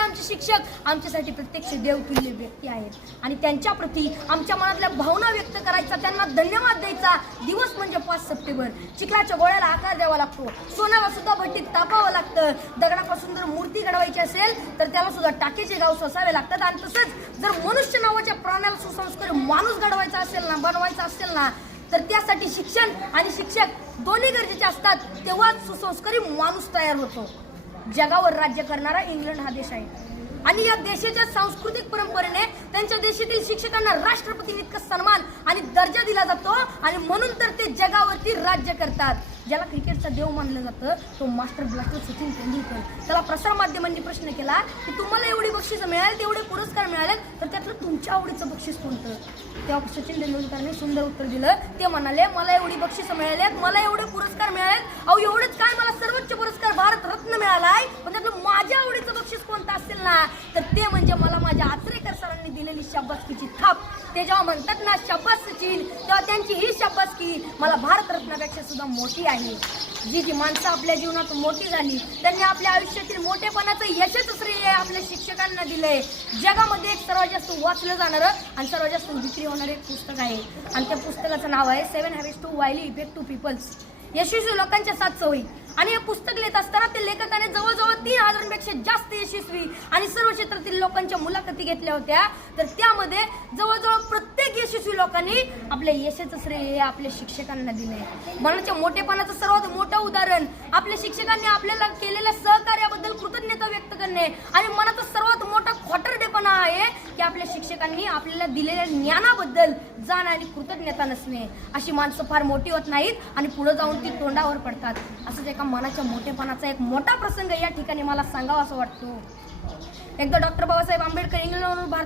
आमचे शिक्षक आमच्यासाठी प्रत्यक्ष देवतुल्य व्यक्ती आहेत आणि त्यांच्या प्रती आमच्या मनातल्या भावना व्यक्त करायचा, त्यांना धन्यवाद द्यायचा दिवस म्हणजे 5 सप्टेंबर. चिखलाच्या गोळ्याला आकार द्यावा लागतो, सोन्याला सुद्धा भट्टीत तापावं लागतं, दगडापासून जर मूर्ती घडवायची असेल तर त्याला सुद्धा टाकेचे गाव सोसावे लागतात. आणि तसंच जर मनुष्य नावाच्या प्राण्याला सुसंस्कारी माणूस घडवायचा असेल ना, बनवायचा असेल ना, तर त्यासाठी शिक्षण आणि शिक्षक दोन्ही गरजेचे असतात. तेव्हाच सुसंस्कारी माणूस तयार होतो. जगावर राज्य करणारा इंग्लंड हा देश आहे आणि या देशाच्या सांस्कृतिक परंपरेने त्यांच्या देशातील शिक्षकांना राष्ट्रपतींइतका सन्मान आणि दर्जा दिला जातो आणि म्हणून तर ते जगावरती राज्य करतात. ज्याला क्रिकेटचा देव मानलं जातं तो मास्टर ब्लास्टर सचिन तेंडुलकर. त्याला प्रसार माध्यमांनी प्रश्न केला की तुम्हाला एवढी बक्षीस मिळाली, तेवढे पुरस्कार मिळाले, तर त्यातलं तुमच्या आवडीचं बक्षीस कोणतं? तेव्हा सचिन तेंडुलकरने सुंदर उत्तर दिलं. ते म्हणाले, मला एवढी बक्षीस मिळाली, मला एवढे पुरस्कार मिळालेत, अहो एवढेच काय, मला सर्वोच्च पुरस्कार भारत रत्न मिळालाय, पण त्यातलं माझ्या आवडीचं बक्षीस कोणतं असेल ना, तर ते म्हणजे मला माझ्या आचरेकर सरांनी दिलेली शाबासकीची थाप. ते जेव्हा म्हणतात ना शाबास सचिन, तेव्हा त्यांची ही शाबासकी मला भारतरत्नापेक्षा सुद्धा मोठी आहे. जी माणसं आपल्या जीवनात मोठी झाली त्यांनी आपल्या आयुष्यातील मोठेपणाचं यशच श्रेय आपल्या शिक्षकांना दिलंय. जगामध्ये एक सर्वात जास्त वाचलं जाणारं आणि सर्वात जास्त विक्री होणारं एक पुस्तक आहे आणि त्या पुस्तकाचं नाव आहे 7 Habits to Highly Effective People. यशस्वी लोकांच्या 7 सवयी. आणि हे पुस्तक लिहित असताना ते लेखकाने जवळजवळ 3000पेक्षा जास्त यशस्वी आणि सर्व क्षेत्रातील लोकांच्या मुलाखती घेतल्या होत्या. तर त्यामध्ये जवळजवळ प्रत्येक यशस्वी लोकांनी आपल्या यशाचं श्रेय आपल्या शिक्षकांना दिलंय. मनाच्या मोठेपणाचं सर्वात मोठं उदाहरण आपल्या शिक्षकांनी आपल्याला केलेल्या सहकार्याबद्दल कृतज्ञता व्यक्त करणे आणि मनाचा सर्वात मोठा खोटरडेपणा आहे की आपल्या शिक्षकांनी आपल्याला दिलेल्या ज्ञानाबद्दल जाण आणि कृतज्ञता नसणे. अशी माणसं फार मोठी होत नाहीत आणि पुढे जाऊन ती तोंडावर पडतात. असंच एका मनाच्या मोठेपणाचा एक मोठा प्रसंग या ठिकाणी मला सांगावा असं वाटतो. एकदा डॉक्टर बाबासाहेब आंबेडकर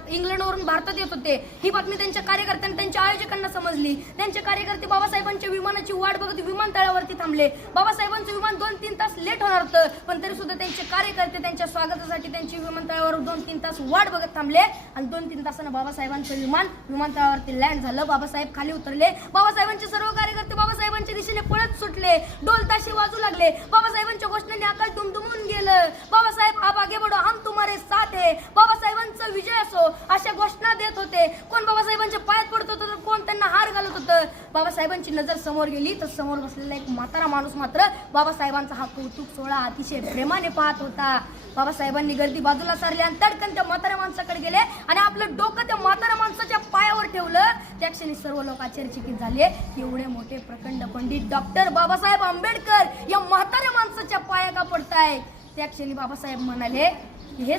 इंग्लंडवरून भारतात येत होते. ही बातमी त्यांच्या कार्यकर्त्यांना, त्यांच्या आयोजकांना समजली. त्यांचे कार्यकर्ते बाबासाहेबांच्या विमानाची वाट बघत विमानतळावरती थांबले. बाबासाहेबांचं विमान 2-3 तास लेट होणार होतं, पण तरी सुद्धा त्यांचे कार्यकर्ते त्यांच्या स्वागतासाठी त्यांची विमानतळावर 2-3 तास वाट बघत थांबले आणि 2-3 तासानं बाबासाहेबांचं विमान विमानतळावरती लँड झालं. बाबासाहेब खाली उतरले. बाबासाहेबांचे सर्व कार्यकर्ते बाबासाहेबांच्या दिशेने पळत सुटले. ढोल ताशे वाजू लागले. बाबासाहेबांच्या घोषणांनी आकाश दुमदुमून गेलं. बाबासाहेब आप आगे बढ़ो, हम तुम्हारे साथ है, बाबासाहेबांचा विजय असो, अशा घोषणा देत होते. कोण बाबासाहेबांच्या पायात पडत होतं तर कोण त्यांना हार घालत होतं. बाबासाहेबांची नजर समोर गेली तर समोर बसलेला एक म्हातारा माणूस मात्र बाबासाहेबांचा हा कौतुक सोहळा अतिशय प्रेमाने पाहत होता. बाबासाहेबांनी गर्दी बाजूला सारली आणि तडकन त्या म्हाताऱ्या माणसाकडे गेले आणि आपलं डोकं त्या म्हाताऱ्या माणसाच्या पायावर ठेवलं. त्या क्षणी सर्व लोक आश्चर्यचकित झाले. एवढे मोठे प्रखंड पंडित डॉक्टर बाबासाहेब आंबेडकर या म्हाताऱ्या माणसाच्या पाया का पडताय? त्या क्षणी बाबासाहेब म्हणाले,